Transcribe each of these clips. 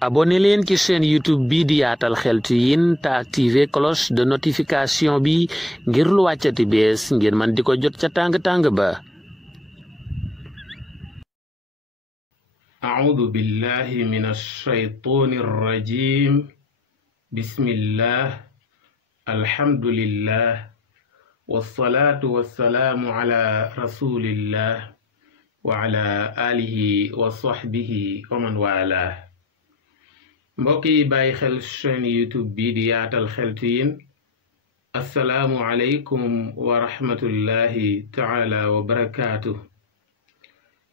abonné leen ci chaîne YouTube bi di Yaatal Xeltu Yin te activer cloche de notification bi ngir lu wàccati bees ngir man di ko jot ca tàng-tàng ba. أعوذ بالله من الشيطان الرجيم بسم الله الحمد لله والصلاة والسلام على رسول الله وعلى آله وصحبه ومن والاه mbokk yi bàyyi xel chaîne YouTube bi di Yaatal Xeltu Yin assalaamu aleykum wa rahmatullahi taala wa barakaatu.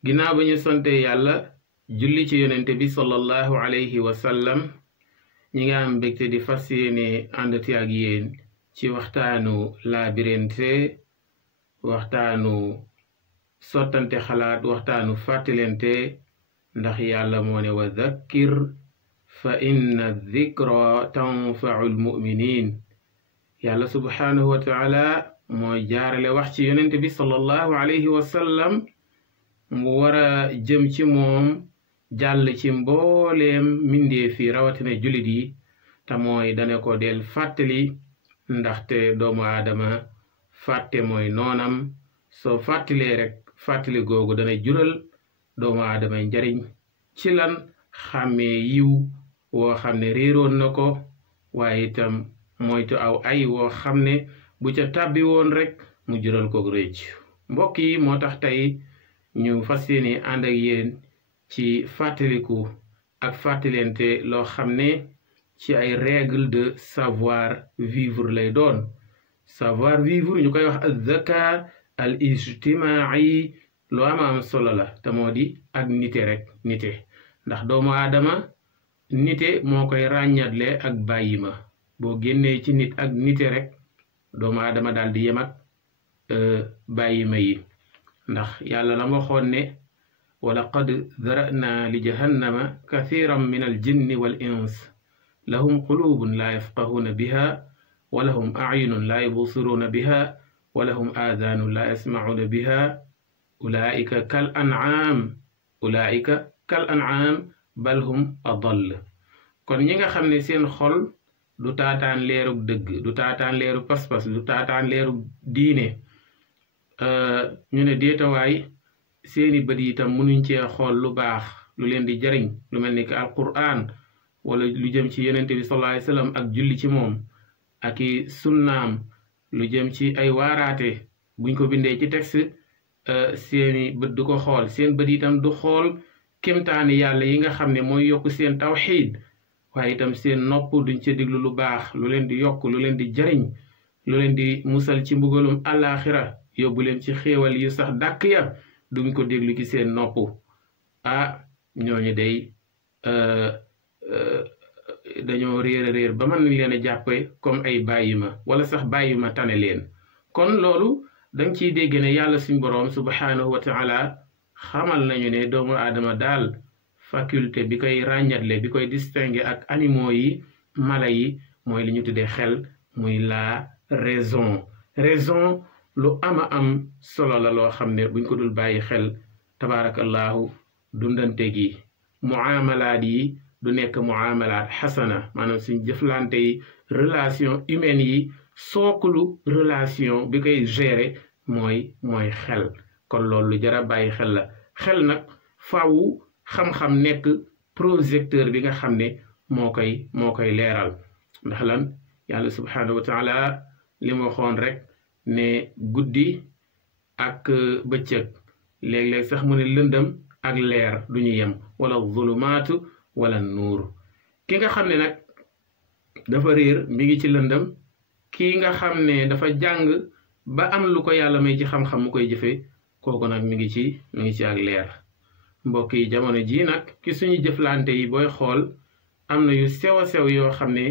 ginnaaw ba ñu sante yàlla julli ci yonente bi sallallahu alayhi wa sallam ñi nga am mbégte di fas yéene àndati ak yéen ci waxtaanu laabirante, waxtaanu sottante xalaat, waxtaanu fàttalente, ndax yàlla moo ne wa dhakkir fa inna dhikra tanfau almuminin. yàlla subhaanahu wa taala mooy jaarale wax ci yonente bi sallallahu alayhi wa sallam mu war a jëm ci moom jàll ci mbooleem mbindeef yi rawatina jullit yi te mooy dane ko del fàttali ndaxte doomu aadama fàtte mooy noonam. soo fàttalee rek fàttali googu dana jural doomu aadama njariñ ci lan xàmmee yiw woo xam ne réeroon na ko, waaye itam moytu aw ay woo xam ne bu ca tàbbi woon rek mu jural ko rëcc. mbokk yi moo tax tey ñu fas yéene ànd ak yéen ci fàttaliku ak fàttalente loo xam ne ci ay règles de savoir vivre lay doon. savoir vivre ñu koy wax az-zaka al ijtimaai lu am solo la te moo di ak nite rek nite, ndax doomu aadama nite moo koy ràññatle ak bàyyima. boo génnee ci nit ak nite rek doomu aadama daal di yem ak bàyyima yi, ndax yàlla la waxoon ne wa laqad zara'na li jahannama kathiran min al jinni wal ins lahum qulubun la yafqahuna biha wa lahum a'yunun la yubsiruna biha wa lahum aadaanun la yasma'una biha ulaa'ika kal an'aam bal hum adall. kon ñi nga xam ne seen xol du taataan leerug dëgg, du taataan leerug pas-pas, du taataan leerug diine, ñu ne déetawaay seeni bët yi itam mënuñ cee xool lu baax lu leen di jariñ, lu mel ni que alquran wala lu jëm ci yonente bi sallallahu alayhi wasallam ak julli ci moom ak i sunnaam, lu jëm ci ay waaraate buñ ko bindee ci texte seeni bët du ko xool. seen bët itam du xool kémtaani yàlla yi nga xam ne mooy yokk seen tawxiid, waaye itam seen nopp duñ ca diglu lu baax lu leen di yokk, lu leen di jariñ, lu leen di musal ci mbugalum àllaaxira, yóbbu leen ci xéewal yu sax dàkk ya, duñ ko déglu ci seen nopp. ñooñu day dañoo réer ba mën nañ leen a jàppe comme ay bàyyima wala sax bàyyima tane leen. kon loolu danga ciy dégg ne yàlla suñ boroom subhaanahu wa taala xamal nañu ne doomu aadama daal faculté bi koy ràññatle, bi koy distinguer ak animaux yi, mala yi, mooy li ñu tuddee xel, muy la raison lu am solo la loo xam ne buñ ko dul bàyyi xel tabaarakallahu dundante gi, muamalaat yi du nekk muamalaat xasana, maanaam suñ jëflante yi, relation humaine yi, sookulu relation bi koy gérer mooy xel. kon loolu lu jara bàyyi xel la. xel nag faaw xam-xam nekk projecteur bi nga xam ne moo koy leeral. ndax lan yàlla subhaanahu wa taala li mu waxoon rek ne guddi ak bëccëg léeg-léeg sax mu ne lëndëm ak leer du ñu yem, wala zulumaatu wala nuur. ki nga xam ne nag dafa réer mi ngi ci lëndëm, kii nga xam ne dafa jàng ba am lu ko yàlla may ci xam-xam mu koy jëfe, kooku nag mi ngi ci ak leer. mbokk yi jamono ji nag ki suñu jëflante yi booy xool am na yu sew a sew yoo xam ne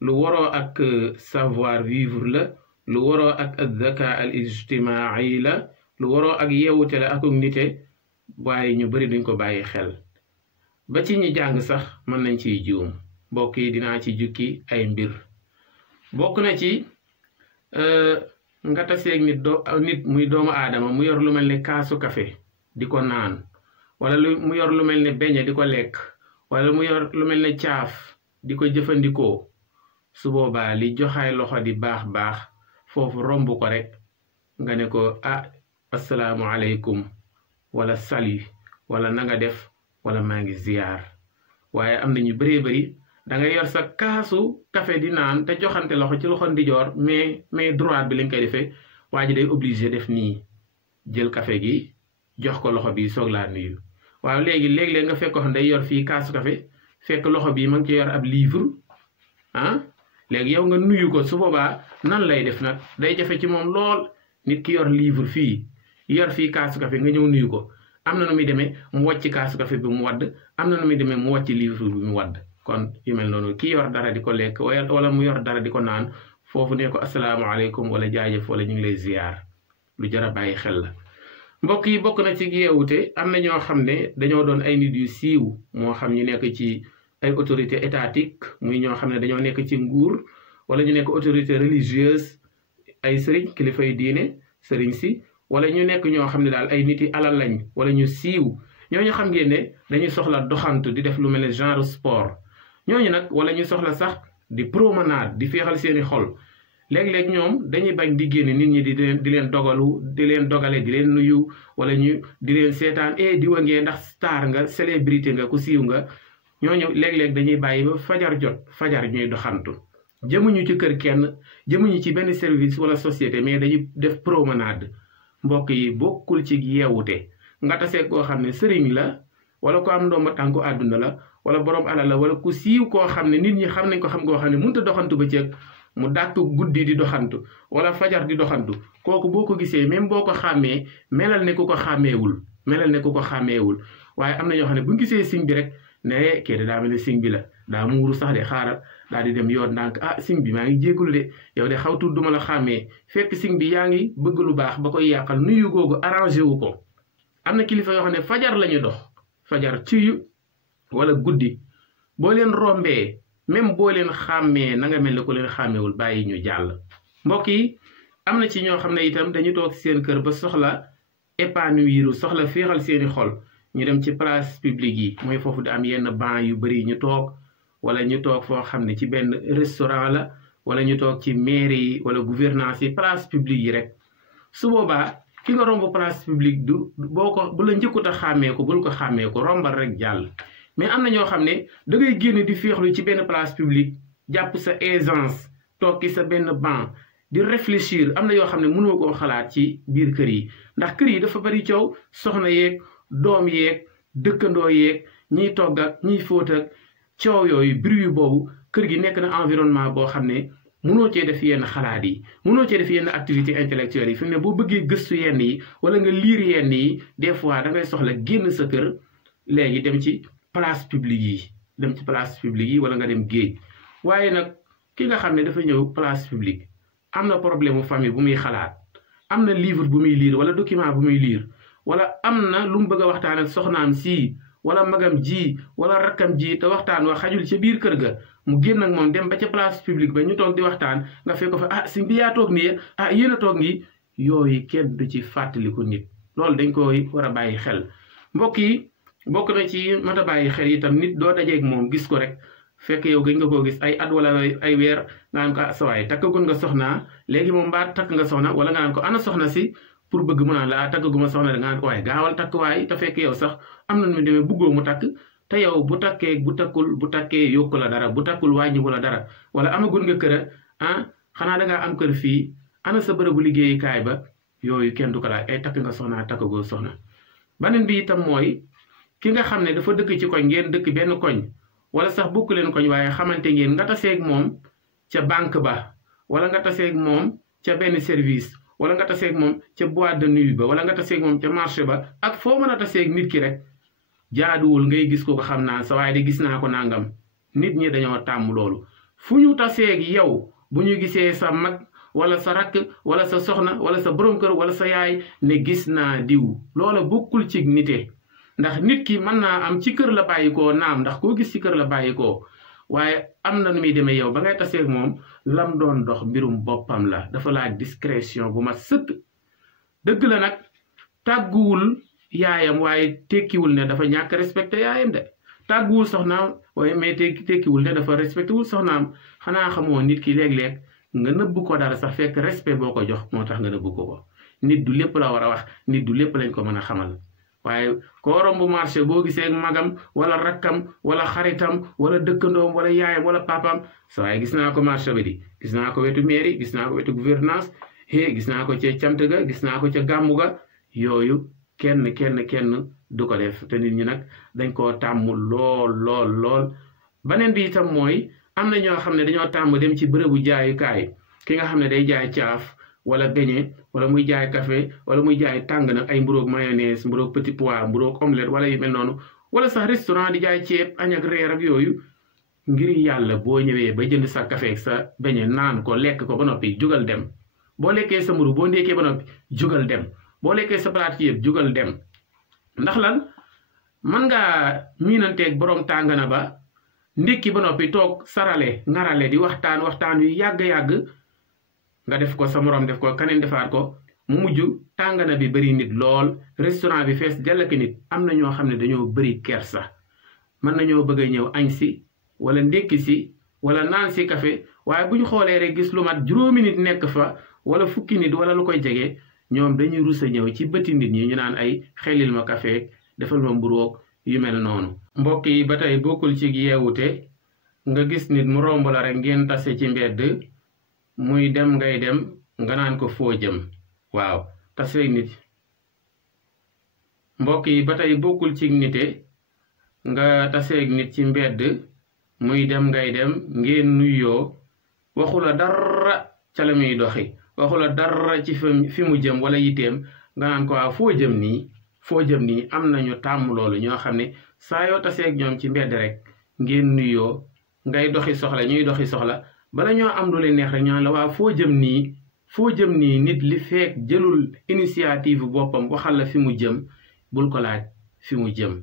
lu waroo ak savoir vivre la, lu waroo ak az-zaka al ijtimaai la, lu waroo ak yeewute la ak nite, waaye ñu bari duñ ko bàyyi xel. ba ci ñi jàng sax mën nañ ciy juum. mbokk yi dinaa ci jukki ay mbir. bokk na ci nga taseeg nit muy doomu aadama mu yor lu mel ne kaasu kafe di ko naan, wala mu yor lu mel ne beñe di ko lekk, wala mu yor lu mel ne caaf di ko jëfandikoo su boobaa li joxaay loxo di baax foofu romb ko rek nga ne ko assalaamu aleykum wala salut wala na nga def wala maa ngi ziyaar. waaye am na ñu bëree bëri da ngay yor sa kaasu café di naan te joxante loxo ci loxo ndijoor mais droite bi lañ koy defee waa ji day obligé def nii jël café gi jox ko loxo bi soog laa nuyu. waaw léegi-léeg nga fekk ko xam day yor fii kaasu café fekk loxo bi ma ngi ci yor ab livre léegi yow nga nuyu ko su boobaa nan lay def nag day jafe ci moom lool. nit ki yor livre fii yor fii kaasu café nga ñëw nuyu ko am na nu muy demee mu wàcc kaasu café bi mu wadd am na nu muy demee mu wàcc livre bi mu wadd. kon yu mel noonu ki yor dara di ko lekk wala mu yor dara di ko naan foofu ne ko asalaamaaleykum wala jaajëf wala ñu ngi lay ziyaar lu jar a bàyyi xel la. mbokk yi bokk na ci yeewute am na ñoo xam ne dañoo doon ay nit yu siiw moo xam ñu nekk ci ay autorité étatique muy ñoo xam ne dañoo nekk ci nguur wala ñu nekk autorité religieuse ay sëriñ kilifa yu diine sëriñ si wala ñu nekk ñoo xam ne daal ay nit yi alal lañ wala ñu siiw ñooñu xam ngeen ne dañuy soxla doxantu di def lu mel ne genre sport ñooñu nag wala ñu soxla sax di promenade di féexal seeni xol léeg-léeg ñoom dañuy bañ di génne nit ñi di leen dogale di leen nuyu wala ñu di leen seetaan diwa ngee ndax star nga célébrité nga ku siiw nga ñooñu léeg-léeg dañuy bàyyi ba fajar jot fajar ñuy doxantu jëmuñu ci kër kenn jëmuñu ci benn service wala société mais dañuy def promenade. mbokk yi bokkul ci yeewute nga tasee koo xam ne sëriñ la wala ko am ndomba tànku àdduna la wala borom alal la wala ku siiw koo xam ne nit ñi xam nañ ko xam koo xam ne mënut a doxantu ba ceeg mu dàkk guddi di doxantu wala fajar di doxantu kooku boo ko gisee même boo ko xàmmee melal ne ku ko xàmmeewul waaye am na ñoo xam ne bu ñu gisee siñ bi rek ne kii daa mel ne siñ bi la daa muuru sax de xaaral daal di dem yoon ndànk siñ bi maa ngi jégalu de yow de xawtu duma la xàmmee fekk siñ bi yaa ngi bëgg lu baax ba koy yàqal nuyu googu arrangé wu ko. am na kilifa yoo xam ne fajar la ñu dox fajar ci wala guddi boo leen rombee même boo leen xàmmee na nga mel ne ku leen xàmmeewul bàyyi ñu jàll. mbokk yi am na ci ñoo xam ne itam dañu toog seen kër ba soxla épanouir soxla féexal seeni xol ñu dem ci place publique yi mooy foofu di am yenn banc yu bari ñu toog wala ñu toog foo xam ne ci benn restaurant la wala ñu toog ci mairie yi wala gouvernance yi place publique yi rek su boobaa ki nga romb place publique bu la njëkkut a xàmmee ko bul ko xàmmee ko rombal rek jàll. mais am na ñoo xam ne da ngay génn di féexlu ci benn place publique jàpp sa aisance toog ki sa benn banc di réfléchir am na yoo xam ne mënoo koo xalaat ci biir kër yi ndax kër yi dafa bari coow soxna yeeg doom yeeg dëkkandoo yeeg ñiy togg ak ñiy fóot ak coow yooyu bruit boobu kër gi nekk na environnement boo xam ne mënoo cee def yenn xalaat yi mënoo cee def yenn activité intellectuelle yi fi mu ne boo bëggee gëstu yenn yi wala nga liir yenn yi des fois da ngay soxla génn sa kër léegi dem ci place publique yi wala nga dem géej. waaye nag ki nga xam ne dafa ñëw place publique am na problème mu famille bu muy xalaat am na livre bu muy lire wala document bu muy lire wala am na lu mu bëgg a waxtaan ak soxnaam si wala magam ji wala rakkam ji te waxtaan wa xajul ca biir kër ga mu génn ak moom dem ba ca place publique ba ñu toog di waxtaan nga fekk ko fa si bi yaa toog nii yéen a toog nii yooyu kenn du ci fàttaliku nit loolu dañ koy war a bàyyi xel. mbokk yi bokk na ci mat a bàyyi xel itam nit doo dajeeg moom gis ko rek fekk yow gëj nga koo gis ay at wala ay weer nga naan ko sawaay takkagul nga soxna léegi moom mbaa takk nga soxna wala nga naan ko ana soxna si pour bëgg mu naan la takkaguma soxna da nga naan ko waaye gaawal takk waay te fekk yow sax am na nu demee bëggoo mu takk te yow bu takkee yokku la dara bu takkul wàññiwu la dara wala amagul nga kër xanaa da ngaa am kër fii ana sa bërëbu liggéeyukaay ba yooyu kenn du ko laaj ay takk nga soxna takkagoo soxna. beneen bi itam mooy ki nga xam ne dafa dëkk ci koñ ngeen dëkk benn koñ wala sax bokk leen koñ waaye xamante ngeen nga taseeg moom ca banque ba wala nga taseeg moom ca benn service wala nga taseeg moom ca boîte de nuit ba wala nga taseeg moom ca marché ba ak foo mën a taseeg nit ki rek jaaduwul ngay gis ko xam naa sa waaye de gis naa ko nangam. nit ñi dañoo tàmm loolu fu ñu taseeg yow bu ñu gisee sa mag wala sa rakk wala sa soxna wala sa borom kër wala sa yaay ne gis naa diw loola bokkul ci nite. ndax nit ki mën naa am ci kër la bàyyikoo naam ndax koo gis ci kër la bàyyikoo waaye am na nu muy demee yow ba ngay taseeg moom lam doon dox mbirum boppam la dafa laaj discrétion bu ma sëkk. dëgg la nag tàgguwul yaayam waaye tekkiwul ne dafa ñàkk respecté yaayam de tàgguwul soxnaam waaye mais tekkiwul ne dafa respecté wul soxnaam. xanaa xamoo nit ki léeg-léeg nga nëbb ko dara sax fekk respect boo ko jox moo tax nga nëbb ko nit du lépp la war a wax nit du lépp lañ ko mën a xamal waaye koo romb marché boo gisee magam wala rakkam wala xaritam wala dëkkandoom wala yaayam wala papaam sa waaye gis naa ko marché bi di gis naa ko wetu mairie gis naa ko wetu gouvernance gis naa ko ca cant ga gis naa ko ca gàmmu ga yooyu kenn du ko def te nit ñi nag dañ koo tàmm lool beneen bi itam mooy am na ñoo xam ne dañoo tàmm dem ci bërëbu jaayukaay ki nga xam ne day jaay caaf wala beñe wala muy jaay café wala muy jaay tàng na ay mburoog mayonnaise mburoog petit pois mburoog omelette wala yu mel noonu wala sax restaurant di jaay ceeb añ ak reer ak yooyu ngir yàlla boo ñëwee ba jënd sa café ak sa beñe naan ko lekk ko ba noppi jugal dem boo lekkee sa mburu boo ndékkee ba noppi jugal dem boo lekkee sa palaat yëpp jugal dem ndax lan mën ngaa miinanteeg borom tàng na ba ndékki ba noppi toog sarale ngarale di waxtaan yu yàgg-yàgg nga def ko sa morom def ko kaneen defaat ko mu mujj tàngana bi bëri nit lool restaurant bi fees jàllaki nit am na ñoo xam ne dañoo bëri kersa mën nañoo bëgg a ñëw añ si wala ndékki si wala naan si café waaye bu ñu xoolee rek gis lu mat 5 nit nekk fa wala 10 nit wala lu koy jege ñoom dañuy rus a ñëw ci bëti nit ñi ñu naan ay xelil ma café defal ma mburoog yu mel noonu. mbokk yi ba tey bokkul ci yeewute nga gis nit mu romb la rek ngeen tase ci mbedd muy dem ngay dem nga naan ko foo jëm waaw taseeg nit. mbokk yi ba tey bokkul ci nite nga taseeg nit ci mbedd muy dem ngay dem ngeen nuyoo waxu la dara ca la muy doxi waxu la dara ci fi mu jëm wala yiteem nga naan ko waaw foo jëm nii am nañu tàmm loolu ñoo xam ne saa yoo taseeg ñoom ci mbedd rek ngeen nuyoo ngay doxi soxla ñuy doxi soxla bala ñoo am lu leen neex rek ñoo la waaw foo jëm nii nit li feek jëlul initiative boppam waxal la fi mu jëm bul ko laaj fi mu jëm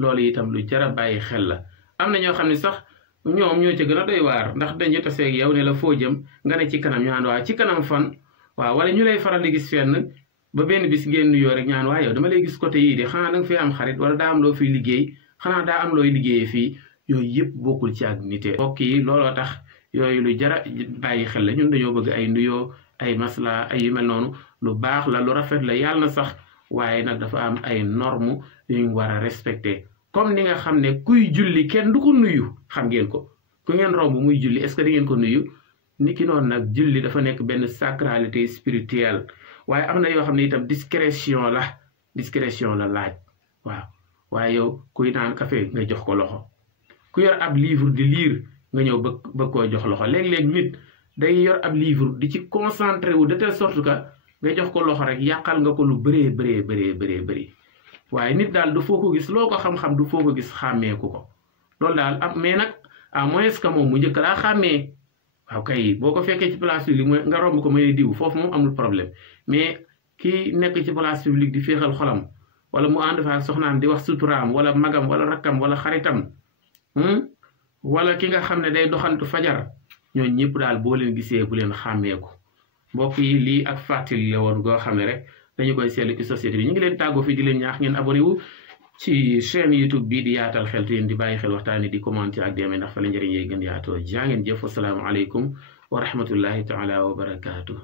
loolu itam lu jar a bàyyi xel la. am na ñoo xam ne sax ñoom ñoo ca gën a doy waar ndax dañu taseeg yow ne la foo jëm nga ne ci kanam ñu naan waaw ci kanam fan waaw wala ñu lay faral di gis fenn ba benn bis ngeen nuyoo rek ñaan waa yow dama lay gis côté yii de xanaa danga fi am xarit wala daa am loo fiy liggéey xanaa daa am looy liggéeyee fii yooyu yëpp bokkul ci ak nite. mbokk yi looloo tax yooyu lu jara bàyyi xel la ñun dañoo bëgg ay nuyoo ay masla ay yu mel noonu lu baax la lu rafet la yàlla na sax waaye nag dafa am ay normes yuñ war a respecté comme ni nga xam ne kuy julli kenn du ko nuyu xam ngeen ko ku ngeen romb muy julli est-ce que di ngeen ko nuyu ni ki noonu nag julli dafa nekk benn sacralité spirituelle waaye am na yoo xam ne itam discrétion la laaj waaw waaye yow kuy naan café nga jox ko loxo ku yor ab livre di lire nga ñëw bëgg koo jox loxo léeg-léeg nit day yor ab livre di ci concentré wu de telle sorte que nga jox ko loxo rek yàqal nga ko lu bëree waaye nit daal du foo ko gis loo ko xam-xam du foo ko gis xàmmeeku ko loolu daal am mais nag à moins que moom mu njëkk laa xàmmee waaw kay boo ko fekkee ci place publique nga romb ko may diw foofu moom amul problème mais kii nekk ci place publique di féexal xolam wala mu ànd fa ak soxnaam di wax suturaam wala magam wala rakkam wala xaritam wala ki nga xam ne day doxantu fajar ñooñu ñëpp daal boo leen gisee bu leen xàmmeeku mbokk yi lii ak fàttali la woon goo xam ne rek dañu koy seetlu ci société bi ñu ngi leen tàggoo fii di leen ñaax ngeen abonné wu ci chaîne YouTube bii di Yaatal Xeltu yéen di bàyyi xel waxtaan yi di commenter ak demee ndax fa la njëriñ yee gën yaatoo jaa ngeen jëf assalaamu aleykum wa rahmatullahi taala wa barakaatu